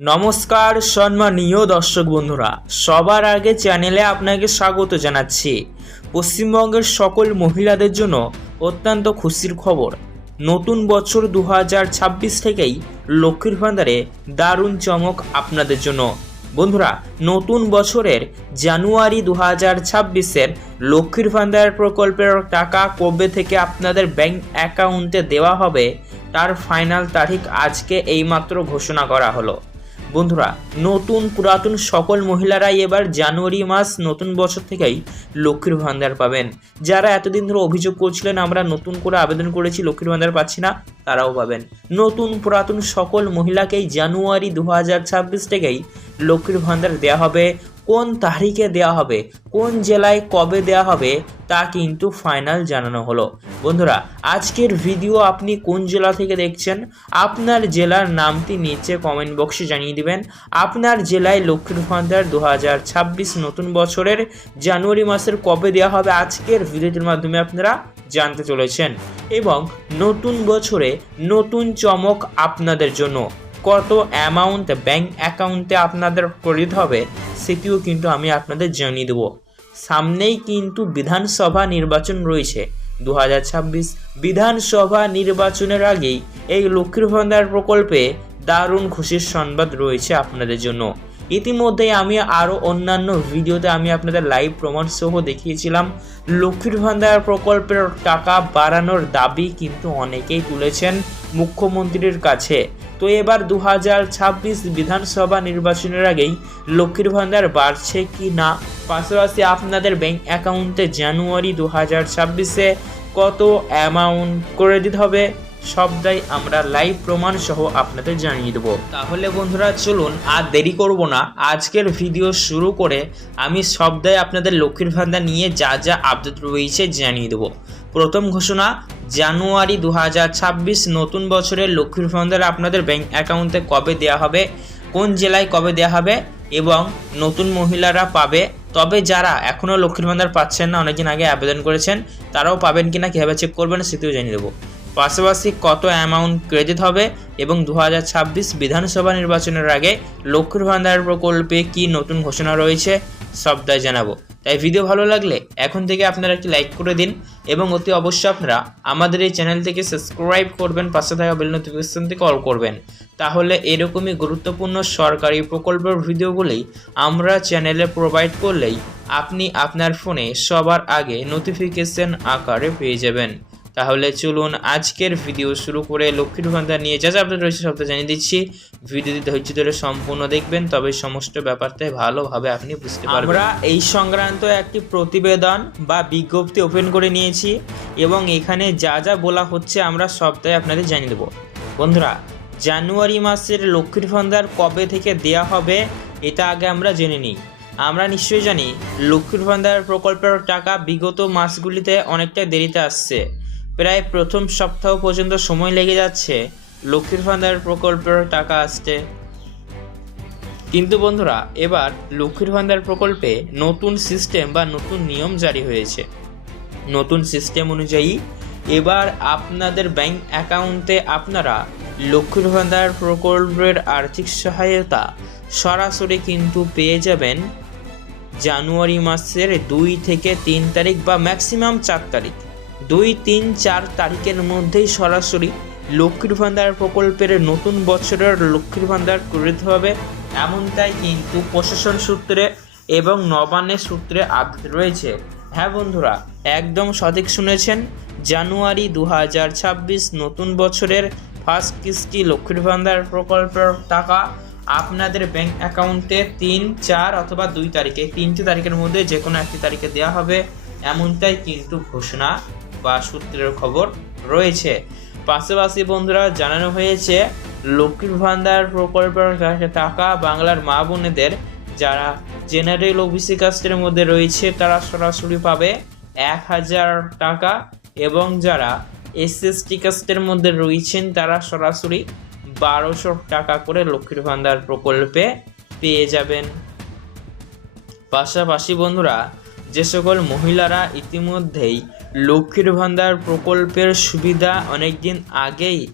নমস্কার, সম্মানীয় দর্শক বন্ধুরা, সবার আগে চ্যানেলে আপনাকে স্বাগত জানাচ্ছি। পশ্চিমবঙ্গের সকল মহিলাদের জন্য অত্যন্ত খুশির খবর। নতুন বছর দু হাজার ছাব্বিশ থেকেই লক্ষ্মীর ভান্ডারে দারুণ চমক আপনাদের জন্য। বন্ধুরা, নতুন বছরের জানুয়ারি দু হাজার ছাব্বিশের লক্ষ্মীর ভান্ডার প্রকল্পের টাকা কবে থেকে আপনাদের ব্যাংক অ্যাকাউন্টে দেওয়া হবে, তার ফাইনাল তারিখ আজকে এইমাত্র ঘোষণা করা হলো। বন্ধুরা, নতুন পুরাতন সকল মহিলারাই এবার জানুয়ারি মাস নতুন বছর থেকেই লক্ষ্মীর ভান্ডার পাবেন। যারা এতদিন ধরে অভিযোগ করছিলেন, আমরা নতুন করে আবেদন করেছি, লক্ষ্মীর ভান্ডার পাচ্ছি না, তারাও পাবেন। নতুন পুরাতন সকল মহিলাকেই জানুয়ারি দু হাজার ছাব্বিশ থেকেই লক্ষ্মীর ভান্ডার দেওয়া হবে। কোন তারিখে দেওয়া হবে, কোন জেলায় কবে দেওয়া হবে, তা কিন্তু ফাইনাল জানানো হলো। বন্ধুরা, আজকের ভিডিও আপনি কোন জেলা থেকে দেখছেন, আপনার জেলার নামটি নিচে কমেন্ট বক্সে জানিয়ে দিবেন। আপনার জেলায় লক্ষ্মীর ভান্ডার দু নতুন বছরের জানুয়ারি মাসের কবে দেওয়া হবে, আজকের ভিডিওটির মাধ্যমে আপনারা জানতে চলেছেন। এবং নতুন বছরে নতুন চমক আপনাদের জন্য। কত অ্যামাউন্ট ব্যাঙ্ক অ্যাকাউন্টে আপনাদের ক্রেডিট হবে, সেটিও কিন্তু আমি আপনাদের জানিয়ে দেবো। সামনেই কিন্তু বিধানসভা নির্বাচন রয়েছে। দু হাজার ছাব্বিশ বিধানসভা নির্বাচনের আগেই এই লক্ষ্মীর ভান্ডার প্রকল্পে দারুণ খুশির সংবাদ রয়েছে আপনাদের জন্য। ইতিমধ্যেই আমি আরও অন্যান্য ভিডিওতে আমি আপনাদের লাইভ প্রমাণ সহ দেখিয়েছিলাম। লক্ষ্মীর ভান্ডার প্রকল্পের টাকা বাড়ানোর দাবি কিন্তু অনেকেই তুলেছেন মুখ্যমন্ত্রীর কাছে। তো এবার দু হাজার ছাব্বিশ বিধানসভা নির্বাচনের আগেই লক্ষ্মীর ভান্ডার বাড়ছে কি না? পাশাপাশি আপনাদের ব্যাংক অ্যাকাউন্টে জানুয়ারি দু হাজার ছাব্বিশে কত অ্যামাউন্ট করে দিতে হবে? সবটাই আমরা লাইভ প্রমাণ সহ আপনাদের জানিয়ে দেবো। তাহলে বন্ধুরা, চলুন আর দেরি করব না। আজকের ভিডিও শুরু করে আমি সবটাই আপনাদের লক্ষ্মীর ভান্ডার নিয়ে যা যা আপডেট রয়েছে জানিয়ে দেবো। প্রথম ঘোষণা, জানুয়ারি দু হাজার ছাব্বিশ নতুন বছরের লক্ষ্মীর ভান্ডার আপনাদের ব্যাংক অ্যাকাউন্টে কবে দেওয়া হবে, কোন জেলায় কবে দেওয়া হবে এবং নতুন মহিলারা পাবে, তবে যারা এখনও লক্ষ্মীর ভান্ডার পাচ্ছেন না, অনেকদিন আগে আবেদন করেছেন, তারাও পাবেন কিনা, কীভাবে চেক করবেন সেটিও জানিয়ে দেবো। পাশাপাশি কত অ্যামাউন্ট ক্রেডিট হবে এবং দু হাজার ছাব্বিশ বিধানসভা নির্বাচনের আগে লক্ষ্মীর ভান্ডার প্রকল্পে কি নতুন ঘোষণা রয়েছে, সবটাই জানাব। তাই ভিডিও ভালো লাগলে এখন থেকে আপনারা একটি লাইক করে দিন এবং অতি অবশ্যই আপনারা আমাদের এই চ্যানেল থেকে সাবস্ক্রাইব করবেন, পাশে থাকা বেল নোটিফিকেশন থেকে অল করবেন। তাহলে এরকমই গুরুত্বপূর্ণ সরকারি প্রকল্পের ভিডিওগুলি আমরা চ্যানেলে প্রোভাইড করলেই আপনি আপনার ফোনে সবার আগে নোটিফিকেশন আকারে পেয়ে যাবেন। তাহলে চলুন আজকের ভিডিও শুরু করে লক্ষ্মীর ভান্ডার নিয়ে যা যা আপডেট রয়েছে সবটা জানিয়ে দিচ্ছি। ভিডিওটি ধৈর্য ধরে সম্পূর্ণ দেখবেন, তবে সমস্ত ব্যাপারটাই ভালোভাবে আপনি বুঝতে পারবেন। আমরা এই সংক্রান্ত একটি প্রতিবেদন বা বিজ্ঞপ্তি ওপেন করে নিয়েছি এবং এখানে যা যা বলা হচ্ছে আমরা সবটাই আপনাদের জানিয়ে দেবো। বন্ধুরা, জানুয়ারি মাসের লক্ষ্মীর ভান্ডার কবে থেকে দেয়া হবে, এটা আগে আমরা জেনে নিই। আমরা নিশ্চয়ই জানি, লক্ষ্মীর ভান্ডার প্রকল্পের টাকা বিগত মাসগুলিতে অনেকটা দেরিতে আসছে। প্রায় প্রথম সপ্তাহ পর্যন্ত সময় লেগে যাচ্ছে লক্ষ্মীর ভান্ডার প্রকল্পের টাকা আসতে। কিন্তু বন্ধুরা, এবার লক্ষ্মীর ভান্ডার প্রকল্পে নতুন সিস্টেম বা নতুন নিয়ম জারি হয়েছে। নতুন সিস্টেম অনুযায়ী, এবার আপনাদের ব্যাংক অ্যাকাউন্টে আপনারা লক্ষ্মীর ভান্ডার প্রকল্পের আর্থিক সহায়তা সরাসরি কিন্তু পেয়ে যাবেন জানুয়ারি মাসের দুই থেকে তিন তারিখ বা ম্যাক্সিমাম চার তারিখ। দুই, তিন, চার তারিখের মধ্যেই সরাসরি লক্ষ্মীর ভান্ডার প্রকল্পের নতুন বছরের লক্ষ্মীর ভান্ডার করে দিতে হবে। এমনটাই কিন্তু প্রশাসন সূত্রে এবং নবান্নের সূত্রে আপডেট রয়েছে। হ্যাঁ বন্ধুরা, একদম সঠিক শুনেছেন, জানুয়ারি দু হাজার ছাব্বিশ নতুন বছরের ফার্স্ট কিস্তি লক্ষ্মীর ভান্ডার প্রকল্পের টাকা আপনাদের ব্যাংক অ্যাকাউন্টে তিন, চার অথবা দুই তারিখে, তিনটি তারিখের মধ্যে যে কোনো একটি তারিখে দেওয়া হবে। এমনটাই কিন্তু ঘোষণা বা সূত্রের খবর রয়েছে। পাশাপাশি বন্ধুরা, জানানো হয়েছে, লক্ষ্মীর ভান্ডার প্রকল্পের টাকা বাংলার মা বোনেদের যারা জেনারেল ওবিসি কাস্টের মধ্যে রয়েছে, তারা সরাসরি পাবে এক হাজার টাকা এবং যারা এসএসটি কাস্টের মধ্যে রয়েছেন, তারা সরাসরি বারোশো টাকা করে লক্ষ্মীর ভান্ডার প্রকল্পে পেয়ে যাবেন। পাশাপাশি বন্ধুরা, যে সকল মহিলারা ইতিমধ্যেই লক্ষ্মীর ভান্ডার প্রকল্পের সুবিধা অনেকদিন আগেই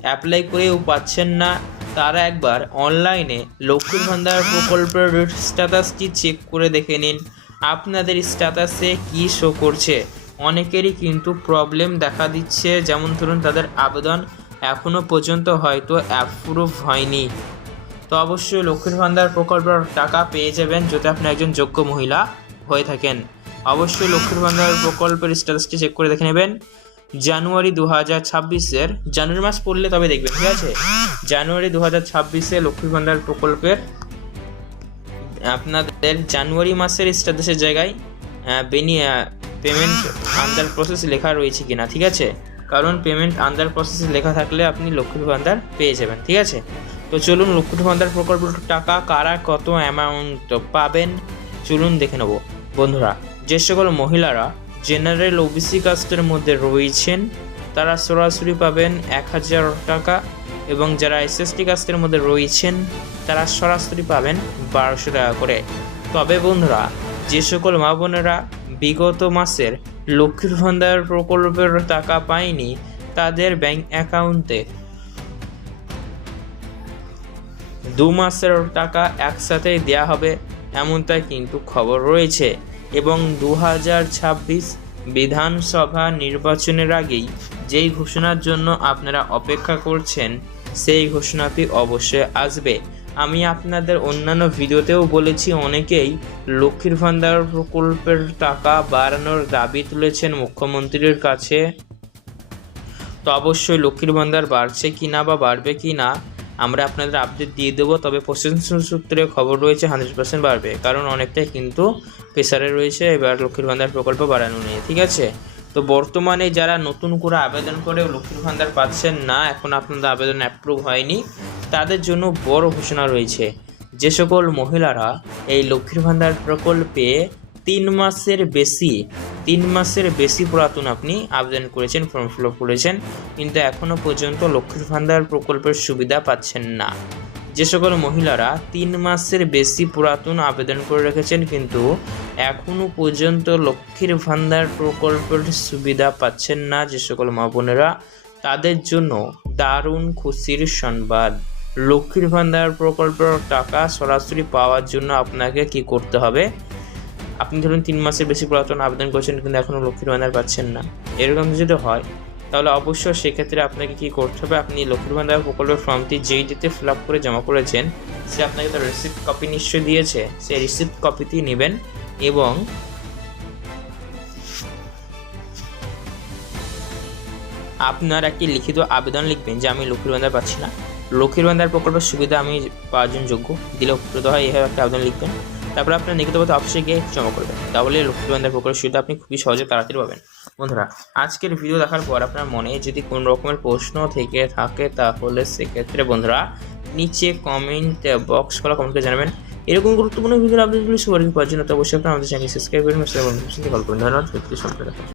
অ্যাপ্লাই করেও পাচ্ছেন না। তারা একবার অনলাইনে লক্ষ্মীর ভান্ডার প্রকল্পের স্ট্যাটাসটি চেক করে দেখে নিন। আপনাদের স্ট্যাটাসে কী শো করছে? অনেকেরই কিন্তু প্রবলেম দেখা দিচ্ছে। যেমন ধরুন, তাদের আবেদন এখনও পর্যন্ত হয়তো অ্যাপ্রুভ হয়নি। তো অবশ্যই লক্ষ্মীর ভান্ডার প্রকল্পের টাকা পেয়ে যাবেন যদি আপনি একজন যোগ্য মহিলা হয়ে থাকেন। অবশ্যই লক্ষ্মীর ভান্ডার প্রকল্পের স্ট্যাটাসটি চেক করে দেখে নেবেন। জানুয়ারি দু হাজার ছাব্বিশের জানুয়ারি মাস পড়লে তবে দেখবেন, ঠিক আছে? জানুয়ারি দু হাজার ছাব্বিশে লক্ষ্মীর ভান্ডার প্রকল্পের, আপনাদের জানুয়ারি মাসের স্ট্যাটাসের জায়গায় বেনি পেমেন্ট আন্ডার প্রসেস লেখা রয়েছে কিনা, ঠিক আছে? কারণ পেমেন্ট আন্ডার প্রসেস লেখা থাকলে আপনি লক্ষ্মীর ভান্ডার পেয়ে যাবেন, ঠিক আছে? তো চলুন লক্ষ্মীর ভান্ডার প্রকল্পের টাকা কারা কত অ্যামাউন্ট পাবেন, চলুন দেখে নেব। বন্ধুরা যে সকল মহিলারা জেনারেল ওবিসি কাস্টের মধ্যে রয়েছেন, তারা সরাসরি পাবেন এক হাজার টাকা এবং যারা এসএসটি কাস্টের মধ্যে রয়েছেন, তারা সরাসরি পাবেন বারোশো টাকা করে। তবে বন্ধুরা, যে সকল মা বোনেরা বিগত মাসের লক্ষ্মীর ভান্ডার প্রকল্পের টাকা পায়নি, তাদের ব্যাংক অ্যাকাউন্টে দু মাসের টাকা একসাথেই দেয়া হবে এমনটাই কিন্তু খবর রয়েছে। এবং দু হাজার ছাব্বিশ বিধানসভা নির্বাচনের আগেই যেই ঘোষণার জন্য আপনারা অপেক্ষা করছেন, সেই ঘোষণাটি অবশ্যই আসবে। আমি আপনাদের অন্যান্য ভিডিওতেও বলেছি, অনেকেই লক্ষ্মীর ভান্ডার প্রকল্পের টাকা বাড়ানোর দাবি তুলেছেন মুখ্যমন্ত্রীর কাছে। তো অবশ্যই লক্ষ্মীর ভান্ডার বাড়ছে কি না বা বাড়বে কি না আমরা আপনাদের আপডেট দিয়ে দেবো, তবে প্রশাসন সূত্রে খবর রয়েছে হান্ড্রেড পার্সেন্ট বাড়বে, কারণ অনেকটাই কিন্তু প্রেসারে রয়েছে, এবার লক্ষ্মীর ভান্ডার প্রকল্প বাড়ানো নিয়ে, ঠিক আছে? তো বর্তমানে যারা নতুন করে আবেদন করে লক্ষ্মীর ভান্ডার পাচ্ছেন না, এখন আপনাদের আবেদন অ্যাপ্রুভ হয়নি, তাদের জন্য বড় ঘোষণা রয়েছে। যে সকল মহিলারা এই লক্ষ্মীর ভান্ডার প্রকল্পে তিন মাসের বেশি, তিন মাসের বেশি পুরাতন আপনি আবেদন করেছেন ফর্ম ফিল আপ করেছেন, কিন্তু এখনও পর্যন্ত লক্ষ্মীর ভান্ডার প্রকল্পের সুবিধা পাচ্ছেন না। যে সকল মহিলারা তিন মাসের বেশি পুরাতন আবেদন করে রেখেছেন, কিন্তু এখনও পর্যন্ত লক্ষ্মীর ভান্ডার প্রকল্পের সুবিধা পাচ্ছেন না যে সকল মা বোনেরা। তাদের জন্য দারুণ খুশির সংবাদ। লক্ষ্মীর ভান্ডার প্রকল্পের টাকা সরাসরি পাওয়ার জন্য আপনাকে কি করতে হবে? আপনি ধরুন তিন মাসের বেশি পুরাতন আবেদন করছেন, কিন্তু এখনও লক্ষ্মীর ভান্ডার পাচ্ছেন না। এরকম যদি হয়, তাহলে অবশ্যই সেক্ষেত্রে আপনাকে কি করতে হবে? আপনি লক্ষ্মীর ভান্ডার প্রকল্পের ফর্মটি যেই ডেটে ফিল আপ করে জমা করেছেন। সে আপনাকে তার রিসিপ্ট কপি নিশ্চয়ই দিয়েছে। সেই রিসিপ্ট কপিটি নেবেন এবং আপনার একটি লিখিত আবেদন লিখবেন যে, আমি লক্ষ্মীর ভান্ডার পাচ্ছি না। লক্ষ্মীর ভান্ডার প্রকল্পের সুবিধা আমি পাওয়ার জন্য যোগ্য। দিলে উপকৃত হয়, এভাবে একটা আবেদন লিখবেন। তারপরে আপনার নিকটবর্তী অফিসে গিয়ে জমা করবেন। তাহলে লক্ষ্মী ভান্ডার প্রকল্পের সুবিধা আপনি খুবই সহজে তাড়াতাড়ি পাবেন। বন্ধুরা, আজকের ভিডিও দেখার পর আপনার মনে যদি কোন রকমের প্রশ্ন থেকে থাকে, তাহলে সেক্ষেত্রে বন্ধুরা নিচে কমেন্ট বক্স খোলা কমেন্টে জানাবেন। এরকম গুরুত্বপূর্ণ ভিডিও আপডেটগুলি সবার পাওয়ার জন্য তো অবশ্যই আপনার আমাদের চ্যানেল সাবস্ক্রাইব করবেন ধন্যবাদ।